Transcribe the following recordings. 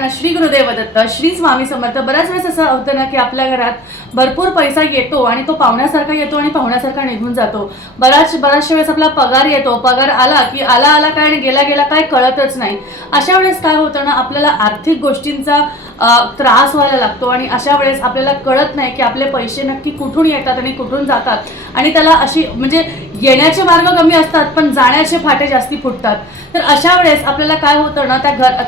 सर्वांना श्री गुरुदेव दत्त, श्री स्वामी समर्थ। बऱ्याच वेळेस असं होतं ना की आपल्या घरात भरपूर पैसा येतो आणि तो पाहुण्यासारखा येतो आणि पाहुण्यासारखा निघून जातो। बऱ्याचशा वेळेस आपला पगार येतो, पगार आला की आला काय आणि गेला काय कळतच नाही। अशा वेळेस काय होतं ना, आपल्याला आर्थिक गोष्टींचा त्रास व्हायला लागतो आणि अशा वेळेस आपल्याला कळत नाही की आपले पैसे नक्की कुठून येतात आणि कुठून जातात आणि त्याला अशी म्हणजे येण्याचे मार्ग कमी असतात पण जाण्याचे फाटे जास्ती फुटतात। तर अशा वेळेस आपल्याला काय होतं ना,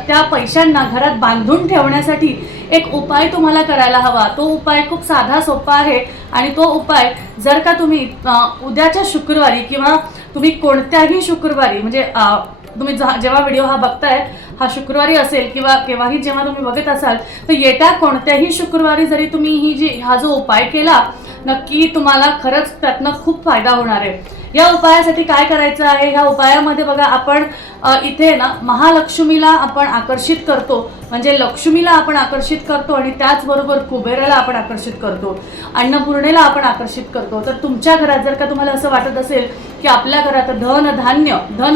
त्या पैशांना घरात बांधून ठेवण्यासाठी एक उपाय तुम्हाला करायला हवा। तो उपाय खूप साधा सोपा आहे आणि तो उपाय जर का तुम्ही उद्याच्या शुक्रवारी किंवा तुम्ही कोणत्याही शुक्रवारी म्हणजे तुम्ही जेव्हा व्हिडिओ हा बघताय हा शुक्रवारी असेल किंवा केव्हाही जेव्हा तुम्ही बघत असाल तर येत्या कोणत्याही शुक्रवारी जरी तुम्ही हा जो उपाय केला नक्की तुम्हाला खरंच त्यातनं खूप फायदा होणार आहे। या उपायासाठी काय करायचं आहे, ह्या उपायामध्ये बघा आपण इथे ना महालक्ष्मीला आपण आकर्षित करतो, म्हणजे लक्ष्मीला आपण आकर्षित करतो आणि त्याचबरोबर कुबेराला आपण आकर्षित करतो, अन्नपूर्णेला आपण आकर्षित करतो। तर तुमच्या घरात जर का तुम्हाला असं वाटत असेल की आपल्या घरात धन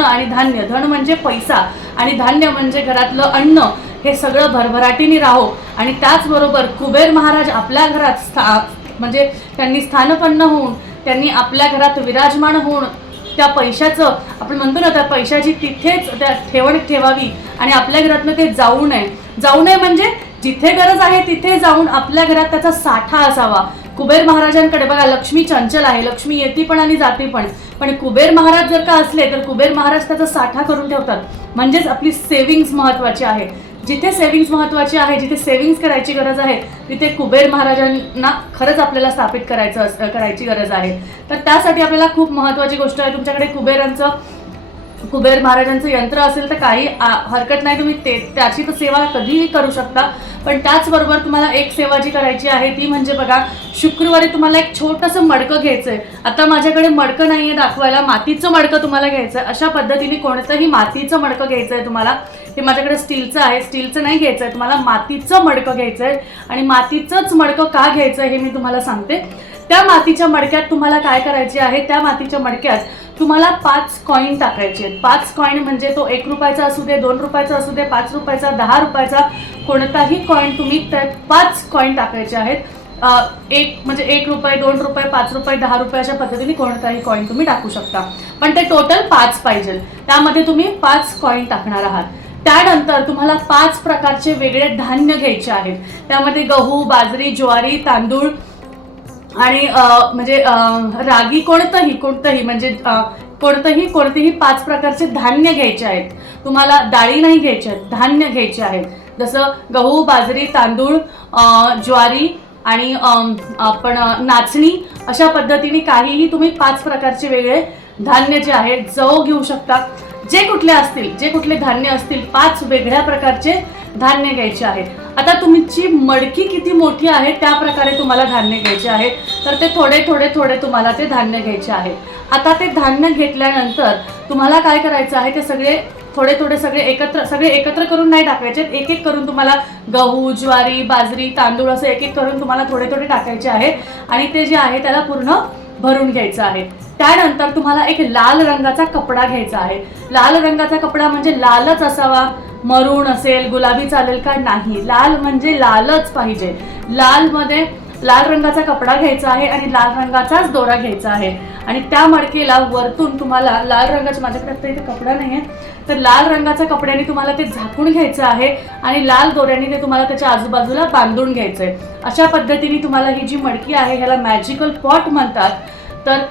आणि धान्य, धन म्हणजे पैसा आणि धान्य म्हणजे घरातलं अन्न, हे सगळं भरभराटीने राहो आणि त्याचबरोबर कुबेर महाराज आपल्या घरात म्हणजे त्यांनी स्थानपन्न होऊन त्यांनी आपल्या घरात विराजमान होऊन त्या पैशाचं आपण म्हणतो ना त्या पैशाची तिथेच त्या ठेवण ठेवावी आणि आपल्या घरातनं ते जाऊ नये म्हणजे जिथे गरज आहे तिथे जाऊन आपल्या घरात त्याचा साठा असावा। कुबेर महाराजांकडे बघा लक्ष्मी चंचल आहे, लक्ष्मी येती पण आणि जाती पण कुबेर महाराज जर का असले तर कुबेर महाराज त्याचा साठा करून ठेवतात। म्हणजेच आपली सेव्हिंग्स महत्वाची आहे। जिथे सेव्हिंग्स महत्वाची आहे, जिथे सेव्हिंग्स करायची गरज आहे तिथे कुबेर महाराजांना खरंच आपल्याला स्थापित करायची गरज आहे। तर त्यासाठी आपल्याला खूप महत्वाची गोष्ट आहे, तुमच्याकडे कुबेर महाराजांचं यंत्र असेल तर काही हरकत नाही, तुम्ही त्याची तर सेवा कधीही करू शकता। पण त्याचबरोबर तुम्हाला एक सेवा जी करायची आहे ती म्हणजे बघा शुक्रवारी तुम्हाला एक छोटंसं मडकं घ्यायचंय। आता माझ्याकडे मडकं नाहीये दाखवायला, मातीचं मडकं तुम्हाला घ्यायचंय। अशा पद्धतीने कोणतंही मातीचं मडकं घ्यायचंय तुम्हाला, हे माझ्याकडे स्टीलचं आहे, स्टीलचं नाही घ्यायचंय तुम्हाला, मातीचं मडकं घ्यायचंय। आणि मातीचंच मडकं का घ्यायचं हे मी तुम्हाला सांगते। त्या मातीच्या मडक्यात तुम्हाला काय करायचे आहे, त्या मातीच्या मडक्यात तुम्हाला 5 कॉईन टाकायचे आहेत। 5 कॉईन म्हणजे तो 1 रुपयाचा असू दे, 2 रुपयाचा असू दे, 5 रुपयाचा, 10 रुपयाचा, कोणताही कॉईन तुम्ही त्यात 5 कॉईन टाकायचे आहेत। एक म्हणजे 1 रुपये, 2 रुपये, 5 रुपये, 10 रुपये अशा पद्धतीने कोणताही कॉईन तुम्ही टाकू शकता, पण ते टोटल 5 पाहिजे। त्यामध्ये तुम्ही 5 कॉईन टाकणार आहात। त्यानंतर तुम्हाला 5 प्रकारचे वेगळे धान्य घ्यायचे आहेत। त्यामध्ये गहू, बाजरी, ज्वारी, तांदूळ आणि म्हणजे रागी, कोणतंही म्हणजे कोणतेही 5 प्रकारचे धान्य घ्यायचे आहेत। तुम्हाला डाळी नाही घ्यायच्या आहेत, धान्य घ्यायचे आहेत। जसं गहू, बाजरी, तांदूळ, ज्वारी आणि आपण नाचणी, अशा पद्धतीने काहीही तुम्ही 5 प्रकारचे वेगळे धान्य जे आहेत, जव घेऊ शकता, जे कुठले धान्य असतील 5 वेगळ्या प्रकारचे धान्य घ्यायचे आहेत। आता तुमची मडकी किती मोठी आहे त्या प्रकारे तुम्हाला धान्य घ्यायचे आहे, तर ते थोडे तुम्हाला ते धान्य घ्यायचे आहे। आता ते धान्य घेतल्यानंतर तुम्हाला काय करायचं आहे, ते सगळे थोडे सगळे एकत्र करून नाही टाकायचे, एक करून तुम्हाला गहू, ज्वारी, बाजरी, तांदूळ असं एक करून तुम्हाला थोडे टाकायचे आहे आणि ते जे आहे त्याला पूर्ण भरून घ्यायचं आहे। त्यानंतर तुम्हाला एक लाल रंगाचा कपडा घ्यायचा आहे। लाल रंगाचा कपडा म्हणजे लालच असावा, मरून असेल, गुलाबी चालेल का नाही, लाल म्हणजे लालच पाहिजे। लाल रंगाचा कपडा घ्यायचा आहे आणि लाल रंगाचाच दोरा घ्यायचा आहे आणि त्या मडकेला वरतून तुम्हाला लाल रंगाचा, माझ्याकडे आता इथे कपडा नाहीये, तर लाल रंगाच्या कपड्याने तुम्हाला ते झाकून घ्यायचं आहे आणि लाल दोऱ्याने ते तुम्हाला त्याच्या आजूबाजूला बांधून घ्यायचंय। अशा पद्धतीने तुम्हाला ही जी मडकी आहे ह्याला मॅजिकल पॉट म्हणतात, तर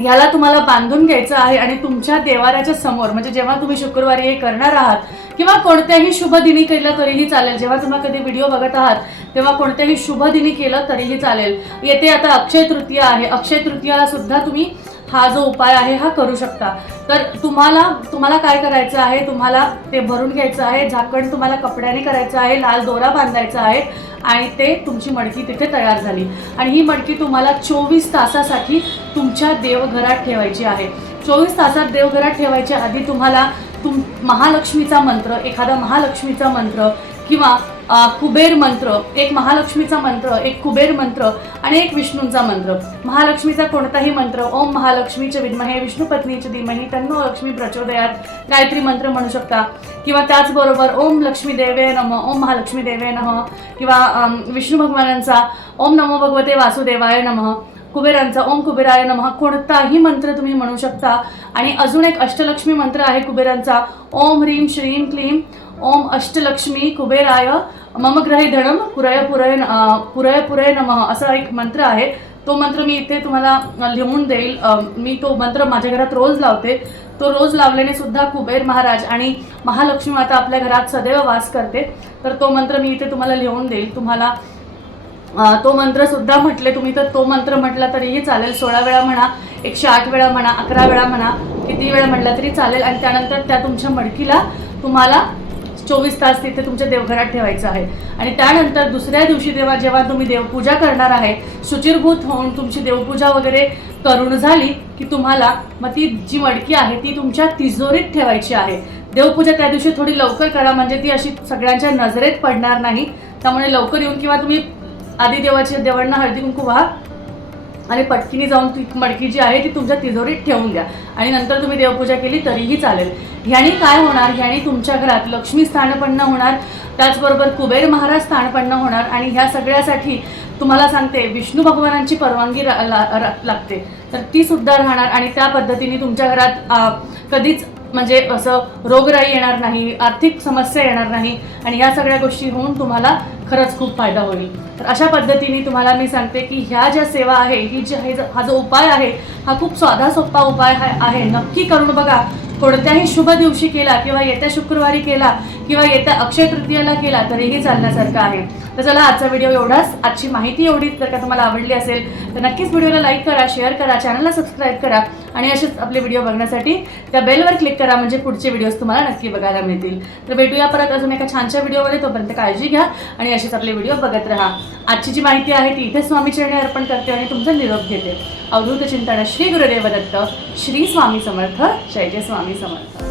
ह्याला तुम्हाला बांधून घ्यायचं आहे आणि तुमच्या देवाऱ्याच्या समोर, म्हणजे जेव्हा तुम्ही शुक्रवारी हे करणार आहात किंवा कोणत्याही शुभ दिनी केलं तरीही चालेल, जेव्हा तुम्ही कधी व्हिडिओ बघत आहात तेव्हा कोणत्याही शुभ दिनी केलं तरीही चालेल। येते आता अक्षय तृतीया आहे, अक्षय तृतीयाला सुद्धा तुम्ही हा जो उपाय आहे हा करू शकता। तर तुम्हाला काय करायचं आहे, तुम्हाला ते भरून घ्यायचं आहे, झाकण तुम्हाला कपड्याने करायचं आहे, लाल दोरा बांधायचा आहे आणि ते तुमची मडकी तिथे तयार झाली आणि ही मडकी तुम्हाला 24 तासासाठी तुमच्या देवघरात ठेवायची आहे। 24 तासात देवघरात ठेवायच्या आधी तुम्हाला महालक्ष्मीचा मंत्र, एखादा महालक्ष्मीचा मंत्र किंवा कुबेर मंत्र, एक महालक्ष्मीचा मंत्र, एक कुबेर मंत्र आणि एक विष्णूंचा मंत्र. महालक्ष्मीचा कोणताही मंत्र, ओम महालक्ष्मीचे विद्महे विष्णुपत्नीचे धीमहि तन्नो लक्ष्मी प्रचोदयात, गायत्री मंत्र म्हणू शकता. किंवा त्याचबरोबर ओम लक्ष्मी देवे नमः, ओम महालक्ष्मी देवे नमः, किंवा विष्णू भगवानांचा ओम नमो भगवते वासुदेवाय नमः, कुबेरांचा ओम कुबेराय नमः, कोणताही मंत्र तुम्ही म्हणू शकता. आणि अजून एक अष्टलक्ष्मी मंत्र आहे कुबेरांचा, ओम ह्रीं श्रीं क्लीं ओम अष्टलक्ष्मी कुबेराय मम ग्रही धनम पुरय पुरय पुरय पुरय नमः, असा एक मंत्र आहे. तो मंत्र मी इथे तुम्हाला लिहून देईल. मी तो मंत्र माझ्या घरात रोज लावते. तो रोज लावल्याने सुद्धा कुबेर महाराज आणि महालक्ष्मी माता आपल्या घरात सदैव वास करते. तर तो मंत्र मी इथे तुम्हाला लिहून देईल. तुम्हाला तो मंत्र सुद्धा म्हटले तुम्ही तर तो मंत्र म्हटला तरीही चालेल. 16 वेळा म्हणा, 108 वेळा म्हणा, 11 वेळा म्हणा, किती वेळा म्हटला तरी चालेल. आणि त्यानंतर त्या तुमच्या मडकीला तुम्हाला 24 तास तिथे तुमच्या देवघरात ठेवायचं आहे. आणि त्यानंतर दुसऱ्या दिवशी जेव्हा तुम्ही देवपूजा करणार आहे, शुचिरभूत होऊन तुमची देवपूजा वगैरे करून झाली की तुम्हाला मग ती जी मडकी आहे ती तुमच्या तिजोरीत ठेवायची आहे. देवपूजा त्या दिवशी थोडी लवकर करा, म्हणजे ती अशी सगळ्यांच्या नजरेत पडणार नाही. त्यामुळे लवकर येऊन किंवा तुम्ही आधी देवांना हळदी कुंकू वाहा आणि पटकीने जाऊन ती मडकी जी आहे ती तुमच्या तिजोरीत ठेवून द्या आणि नंतर तुम्ही देवपूजा केली तरीही चालेल. ह्यानी काय होणार, ह्यानी तुमच्या घरात लक्ष्मी स्थानपन्न होणार, त्याचबरोबर कुबेर महाराज स्थानपन्न होणार. आणि ह्या सगळ्यासाठी तुम्हाला सांगते विष्णू भगवानांची परवानगी लागते, तर ती सुद्धा राहणार. आणि त्या पद्धतीने तुमच्या घरात कधीच म्हणजे असं रोगराई येणार नाही, आर्थिक समस्या येणार नाही आणि ह्या सगळ्या गोष्टी होऊन तुम्हाला खरंच खूप फायदा होईल. तर अशा पद्धतीने तुम्हाला मी सांगते की ह्या ज्या सेवा आहे, ही जी आहे, हा जो उपाय आहे हा खूप साधा सोपा उपाय आहे. नक्की करून बघा. कोणत्याही शुभ दिवशी केला किंवा येत्या शुक्रवारी केला किंवा येत्या अक्षय तृतीयेला केला तरीही चालण्यासारखं आहे. तर चला आजचा व्हिडिओ एवढाच. आजची माहिती एवढीच. जर का तुम्हाला आवडली असेल तर नक्कीच व्हिडिओला लाईक करा, शेअर करा, चॅनलला सबस्क्राईब करा आणि असेच आपले व्हिडिओ बघण्यासाठी त्या बेलवर क्लिक करा, म्हणजे पुढचे व्हिडिओज तुम्हाला नक्की बघायला मिळतील. तर भेटूया परत अजून एका छानशा व्हिडिओमध्ये. तोपर्यंत काळजी घ्या आणि असेच आपले व्हिडिओ बघत राहा. आजची जी माहिती आहे ती इथे स्वामी चरणी अर्पण करते आणि तुमचा निरोप घेते. अवधूत चिंतन श्री गुरुदेव दत्त. श्री स्वामी समर्थ. जय जय स्वामी समर्थ.